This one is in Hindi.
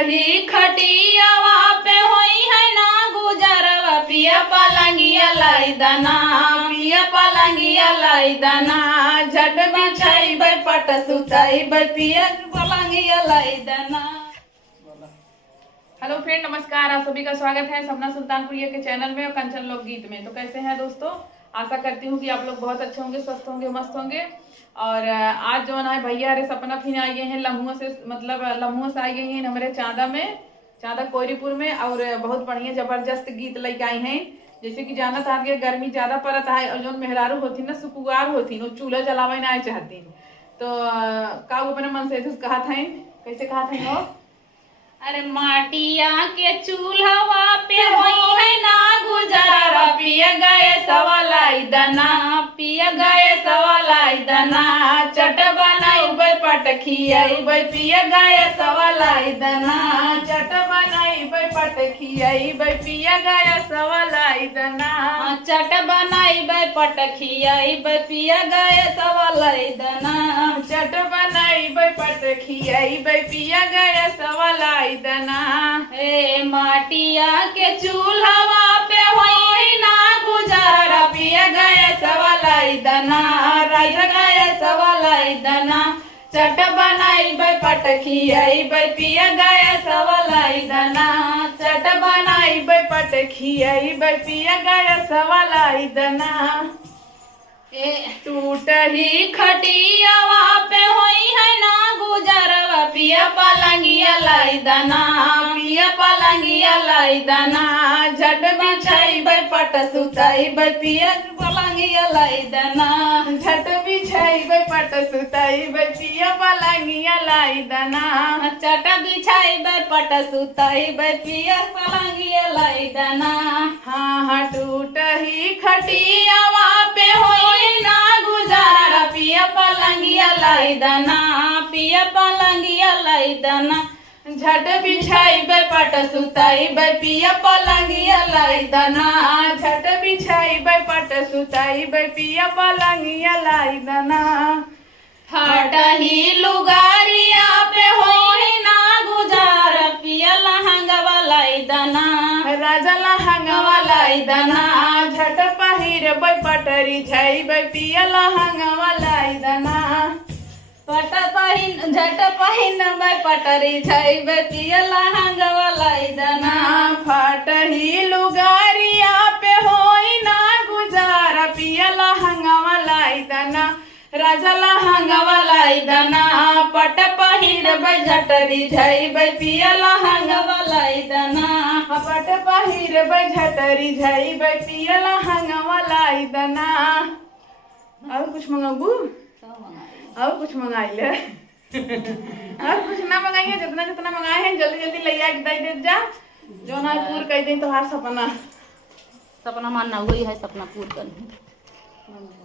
टूटही खटियावा पे होई है ना गुजरवा पिया पलंगिया लाई दाना पिया पलंगिया लाई दाना झट बिछाई बै पट सुताई बै पिया पलंगिया लाई दाना। हेलो फ्रेंड, नमस्कार। आप सभी का स्वागत है सपना सुल्तानपुरिया के चैनल में और कंचन लोकगीत में। तो कैसे हैं दोस्तों? आशा करती हूँ कि आप लोग बहुत अच्छे होंगे, स्वस्थ होंगे, मस्त होंगे। और आज जो है भैया अरे सपना फिर आ गए हैं लम्हुओं से, मतलब लम्हुओं से आई गई हैं हमारे चांदा में, चांदा कोयरीपुर में। और बहुत बढ़िया जबरदस्त गीत लेके आई हैं। जैसे कि जाना था कि गर्मी ज्यादा पड़त है और जो मेहरारू होती ना सुकुआर होती वो चूल्हा जलावे ना चाहती। तो का अपने मन से कहा था, कैसे कहा था वो? अरे माटिया के चूल्हा पे होई है ना गुजारा पिया गए सवालाई दना पिया गए सवालाई दना चट बनाई बै पट खियाई बै पिया गए सवालाई दना चट बनाई बै पट खियाई बै पिया गए सवालाई दना चट बनाई बै पट खियाई बै पिया गए सवालाई दना चट बनाई बै पट खियाई बै पिया गए सवालाई दना। ए माटिया के चूल्हा पे होई ना गुजारा पिया गए सवालाई दना राजा गए सवालाई दना चट बनाई बै पट खियाई बै पिया गए सवालाई दना चट बनाई बै पट खियाई बै पिया गए सवालाई दना। टूटही खटियावा पे होई है ना गुजरवा पिया पलंगिया लाई दाना पिया पलंगिया लाई दाना झट बिछाई बै पट सुताई बै पिया पलंगिया लाई दाना झट बिछाई बै पट सुताई बै पिया पलंगिया लाई दाना चट बिछाई बै पट सुताई बै पिया पलंगिया लाई दाना। हाँ टूटही खटियावा पे होई ना गुजारा पिया पलंगिया लाई दाना पिया पलंगिया लाई दाना झट बिछाई बै पट सुताई बै पिया पलंगिया लाई दाना झट बिछाई बै पट सुताई बै पिया पलंगिया लाई दाना। हटही लुगारिया पे होई ना गुजारा पिया लहंगवा लाई दाना राजा लहंगवा लाई दाना झट पहिर बै पटरी झाई बै पिया लहंगवा लाई दाना पट पहिन झट पहिन बै पटरी झाई बै पिया लहंगवा लाई दाना। फटही लुगारिया पे होई ना गुजारा पिया लहंगवा लाई दाना राजा लहंगवा लाई दाना पट पहिर बै झटरी झाई बै पिया लहंगवा लाई दाना पट पहिर बै झटरी झाई बै पिया लहंगवा लाई दाना। और कुछ मंगाबू? और कुछ मंगाई ले और कुछ ना मंगाइए, जितना जितना मंगाए हैं जल्दी जल्दी ले आके दे जा जो ना पूर कर दे तो हर सपना सपना मानना वही है, सपना पूरा करना।